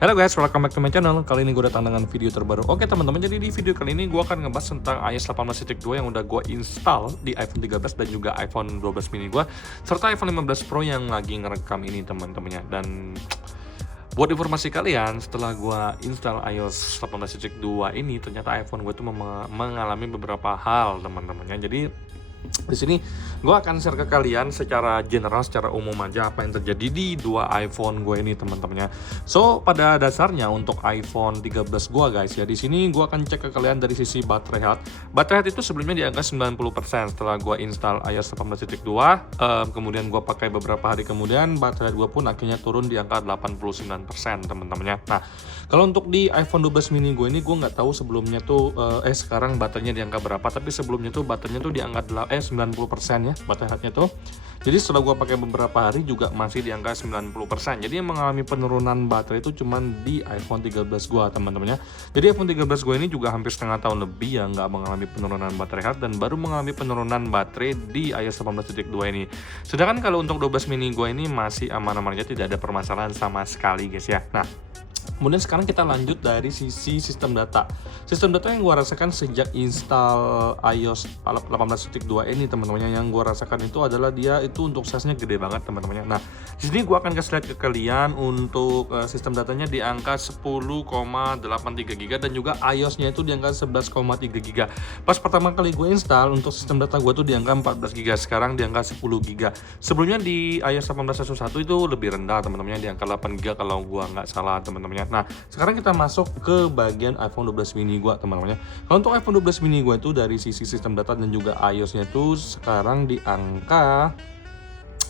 Halo guys, welcome back to my channel. Kali ini gue datang dengan video terbaru. Oke teman-teman, jadi di video kali ini gue akan ngebahas tentang iOS 18.2 yang udah gue install di iPhone 13 dan juga iPhone 12 mini gue, serta iPhone 15 Pro yang lagi ngerekam ini teman-temannya. Dan buat informasi kalian, setelah gue install iOS 18.2 ini, ternyata iPhone gue tuh mengalami beberapa hal teman-temannya. Jadi di sini gue akan share ke kalian secara general, secara umum aja apa yang terjadi di dua iPhone gue ini teman-temannya. So pada dasarnya untuk iPhone 13 gue guys ya, di sini gue akan cek ke kalian dari sisi baterai health. Baterai health itu sebelumnya di angka 90% setelah gue install iOS 18.2. Kemudian gue pakai beberapa hari kemudian, baterai gue pun akhirnya turun di angka 89% teman-temannya. Nah kalau untuk di iPhone 12 mini gue ini, gue nggak tahu sebelumnya tuh sekarang baterainya di angka berapa, tapi sebelumnya tuh baterainya tuh di angka 90% ya baterai health-nya tuh. Jadi setelah gua pakai beberapa hari juga masih di angka 90%. Jadi yang mengalami penurunan baterai itu cuman di iPhone 13 gua teman-teman ya. Jadi iPhone 13 gua ini juga hampir setengah tahun lebih ya nggak mengalami penurunan baterai health, dan baru mengalami penurunan baterai di iOS 18.2 ini. Sedangkan kalau untuk 12 mini gua ini masih aman-aman aja, tidak ada permasalahan sama sekali guys ya. Nah kemudian sekarang kita lanjut dari sisi sistem data. Sistem data yang gue rasakan sejak install iOS 18.2 ini teman-teman, yang gue rasakan itu adalah dia itu untuk size-nya gede banget teman-teman. Nah, di sini gue akan kasih lihat ke kalian untuk sistem datanya di angka 10,83 GB dan juga iOS-nya itu di angka 11,3 GB. Pas pertama kali gue install untuk sistem data gue tuh di angka 14 GB, sekarang di angka 10 GB. Sebelumnya di iOS 18.1 itu lebih rendah teman-teman, di angka 8 GB kalau gue nggak salah teman-teman. Nah, sekarang kita masuk ke bagian iPhone 12 mini gua teman-teman ya. Kalau untuk iPhone 12 mini gua itu dari sisi sistem data dan juga iOS-nya itu sekarang di angka,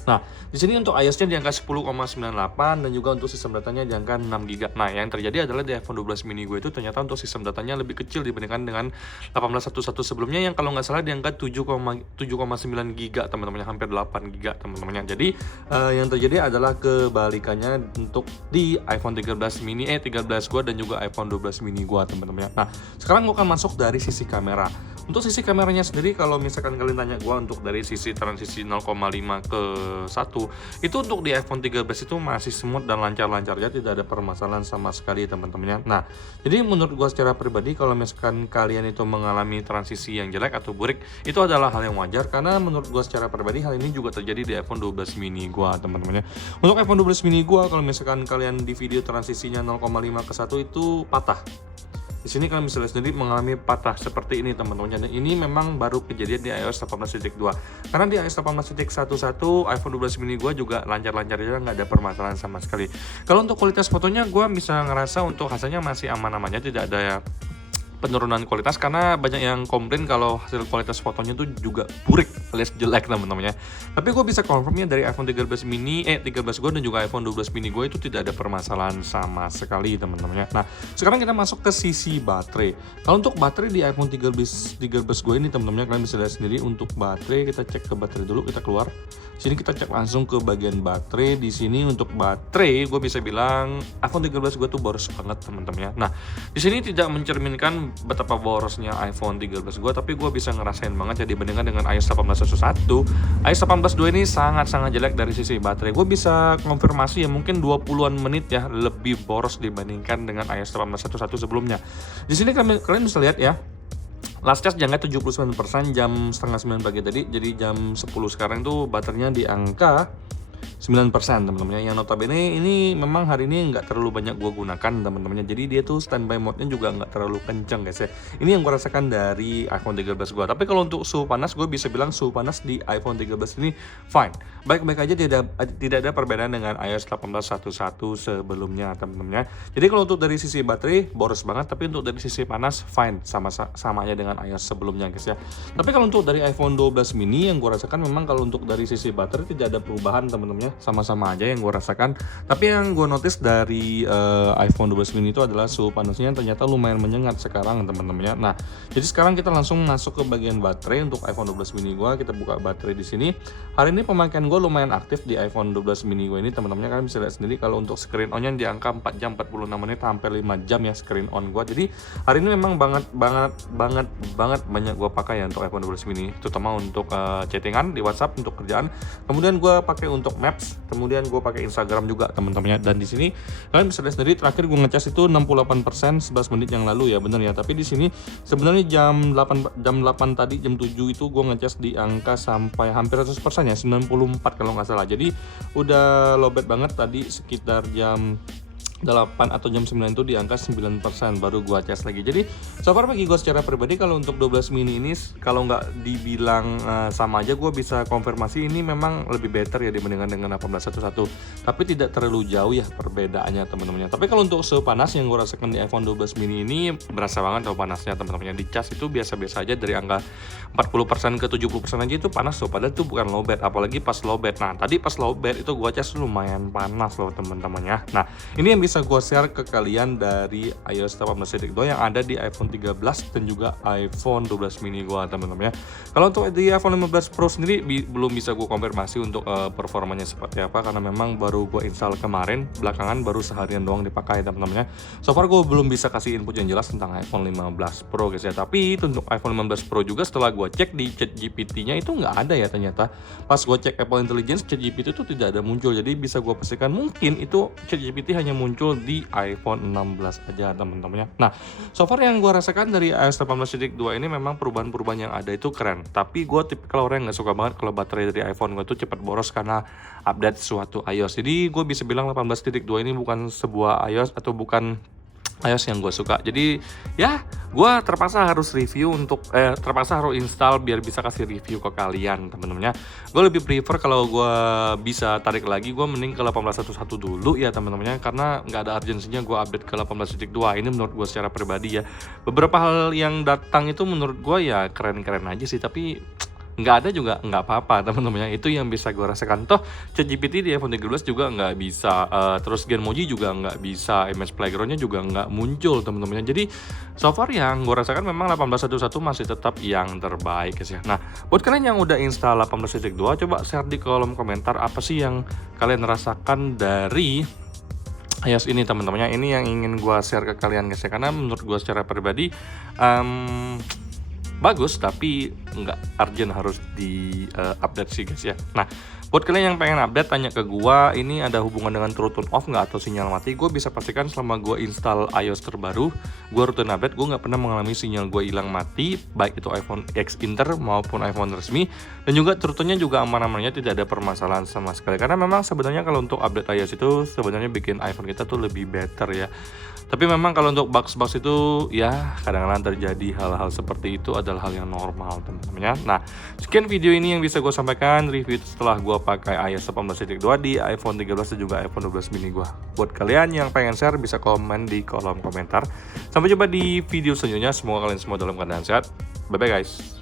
nah, di sini untuk iOS-nya di angka 10,98 dan juga untuk sistem datanya di angka 6 GB. Nah, yang terjadi adalah di iPhone 12 mini gue itu ternyata untuk sistem datanya lebih kecil dibandingkan dengan 18.1 sebelumnya yang kalau nggak salah di angka 7,9 GB teman-teman, hampir 8 GB teman-teman. Jadi yang terjadi adalah kebalikannya untuk di iPhone 13 mini 13 gue dan juga iPhone 12 mini gue teman-teman. Nah, sekarang gue akan masuk dari sisi kamera. Untuk sisi kameranya sendiri, kalau misalkan kalian tanya gue untuk dari sisi transisi 0,5 ke 1, itu untuk di iPhone 13 itu masih smooth dan lancar-lancar aja, tidak ada permasalahan sama sekali teman-temannya. Nah, jadi menurut gue secara pribadi, kalau misalkan kalian itu mengalami transisi yang jelek atau burik, itu adalah hal yang wajar, karena menurut gue secara pribadi hal ini juga terjadi di iPhone 12 mini gue teman-temannya. Untuk iPhone 12 mini gue, kalau misalkan kalian di video transisinya 0,5 ke 1 itu patah. Di sini kalian bisa lihat sendiri mengalami patah seperti ini teman-teman. Dan ini memang baru kejadian di iOS 18.2. Karena di iOS 18.11 iPhone 12 mini gue juga lancar-lancar aja, nggak ada permasalahan sama sekali. Kalau untuk kualitas fotonya, gue bisa ngerasa untuk hasilnya masih aman-aman aja, tidak ada penurunan kualitas, karena banyak yang komplain kalau hasil kualitas fotonya tuh juga burik alias jelek teman-teman ya. Tapi gue bisa confirmnya dari iPhone 13 mini 13 gue dan juga iPhone 12 mini gue itu tidak ada permasalahan sama sekali teman-teman ya. Nah, sekarang kita masuk ke sisi baterai. Kalau untuk baterai di iPhone 13 gue ini teman-teman, kalian bisa lihat sendiri untuk baterai. Kita cek ke baterai dulu, kita keluar. Sini kita cek langsung ke bagian baterai. Di sini untuk baterai gue bisa bilang iPhone 13 gue tuh boros banget teman-teman ya. Nah, di sini tidak mencerminkan betapa borosnya iPhone 13 gue, tapi gue bisa ngerasain banget ya dibandingkan dengan iOS 18.1. iOS 18.2 ini sangat-sangat jelek dari sisi baterai. Gue bisa konfirmasi ya, mungkin 20-an menit ya lebih boros dibandingkan dengan iOS 18.1 sebelumnya. Di sini kalian bisa lihat ya, last charge jangka 79% jam setengah 9 pagi tadi. Jadi jam 10 sekarang tuh baterainya di angka 9% teman-teman. Yang notabene ini memang hari ini nggak terlalu banyak gue gunakan teman-teman. Jadi dia tuh standby mode-nya juga nggak terlalu kenceng guys ya. Ini yang gue rasakan dari iPhone 13 gue. Tapi kalau untuk suhu panas, gue bisa bilang suhu panas di iPhone 13 ini fine, baik-baik aja, tidak ada perbedaan dengan iOS 18.1 sebelumnya teman-teman. Jadi kalau untuk dari sisi baterai boros banget, tapi untuk dari sisi panas fine, sama aja dengan iOS sebelumnya guys ya. Tapi kalau untuk dari iPhone 12 mini, yang gue rasakan memang kalau untuk dari sisi baterai tidak ada perubahan teman-teman, sama-sama aja yang gue rasakan. Tapi yang gue notice dari iPhone 12 mini itu adalah suhu panasnya ternyata lumayan menyengat sekarang teman-teman ya. Nah, jadi sekarang kita langsung masuk ke bagian baterai. Untuk iPhone 12 mini gue, kita buka baterai di sini. Hari ini pemakaian gue lumayan aktif di iPhone 12 mini gue ini teman-teman. Kalian bisa lihat sendiri kalau untuk screen on-nya di angka 4 jam 46 menit hampir 5 jam ya screen on gue. Jadi hari ini memang banget banyak gue pakai ya untuk iPhone 12 mini, terutama untuk chattingan di WhatsApp, untuk kerjaan. Kemudian gue pakai untuk map Max, kemudian gue pakai Instagram juga teman-temannya. Dan di sini kalian bisa lihat sendiri, terakhir gue ngecas itu 68% 11 menit yang lalu ya, bener ya. Tapi di sini sebenarnya jam 8 tadi, jam 7 itu gue ngecas di angka sampai hampir 100% ya, 94 kalau nggak salah. Jadi udah lowbat banget tadi sekitar jam 8 atau jam 9 itu di angka 9% baru gua cas lagi. Jadi so far bagi gua secara pribadi kalau untuk 12 mini ini kalau nggak dibilang sama aja, gua bisa konfirmasi ini memang lebih better ya dibandingkan dengan 1811. Tapi tidak terlalu jauh ya perbedaannya teman-temannya. Tapi kalau untuk suhu panas yang gua rasakan di iPhone 12 mini ini berasa banget suhu panasnya teman-temannya. Di cas itu biasa-biasa aja, dari angka 40% ke 70% aja itu panas loh, padahal itu bukan lowbat, apalagi pas lowbat. Nah tadi pas lowbat itu gua cas lumayan panas loh teman-temannya. Nah ini yang bisa gue share ke kalian dari iOS 18.2 yang ada di iPhone 13 dan juga iPhone 12 mini gue teman-teman ya. Kalau untuk di iPhone 15 Pro sendiri belum bisa gue konfirmasi untuk performanya seperti apa, karena memang baru gue install kemarin, belakangan baru seharian doang dipakai teman-teman ya. So far gue belum bisa kasih input yang jelas tentang iPhone 15 Pro guys ya. Tapi untuk iPhone 15 Pro juga setelah gue cek di ChatGPT-nya itu nggak ada ya ternyata. Pas gue cek Apple Intelligence, ChatGPT itu tidak ada muncul. Jadi bisa gue pastikan mungkin itu ChatGPT hanya muncul di iPhone 16 aja teman-temannya. Nah, so far yang gue rasakan dari iOS 18.2 ini memang perubahan-perubahan yang ada itu keren. Tapi gue tipikal orang yang nggak suka banget kalau baterai dari iPhone gue tuh cepat boros karena update suatu iOS. Jadi gue bisa bilang 18.2 ini bukan sebuah iOS atau bukan iOS yang gue suka. Jadi ya gue terpaksa harus review terpaksa harus install biar bisa kasih review ke kalian temen-temennya. Gue lebih prefer kalau gue bisa tarik lagi, gue mending ke 18.11 dulu ya temen-temennya, karena nggak ada urgensinya gue update ke 18.2. Ini menurut gue secara pribadi ya. Beberapa hal yang datang itu menurut gue ya keren-keren aja sih, tapi nggak ada juga nggak apa-apa teman-temannya. Itu yang bisa gue rasakan. Toh ChatGPT di iPhone 13 juga nggak bisa, terus Genmoji juga nggak bisa, Image Playground-nya juga nggak muncul teman-temannya. Jadi so far yang gue rasakan memang 18.11 masih tetap yang terbaik guys ya. Nah buat kalian yang udah install 18.2, coba share di kolom komentar apa sih yang kalian rasakan dari iOS ini teman-temannya. Ini yang ingin gue share ke kalian guys ya, karena menurut gue secara pribadi bagus, tapi nggak urgent harus di update sih guys ya. Nah buat kalian yang pengen update, tanya ke gua ini ada hubungan dengan turn off nggak atau sinyal mati. Gue bisa pastikan selama gue install iOS terbaru, gue rutin update, gue nggak pernah mengalami sinyal gue hilang mati, baik itu iPhone X Inter maupun iPhone resmi. Dan juga turunnya juga aman-amannya, tidak ada permasalahan sama sekali. Karena memang sebenarnya kalau untuk update iOS itu sebenarnya bikin iPhone kita tuh lebih better ya. Tapi memang kalau untuk bugs itu ya kadang-kadang terjadi hal-hal seperti itu, adalah hal yang normal teman-teman ya. Nah sekian video ini yang bisa gue sampaikan, review setelah gue pakai iOS 18.2 di iPhone 13 dan juga iPhone 12 mini gue. Buat kalian yang pengen share bisa komen di kolom komentar. Sampai jumpa di video selanjutnya, semoga kalian semua dalam keadaan sehat. Bye bye guys.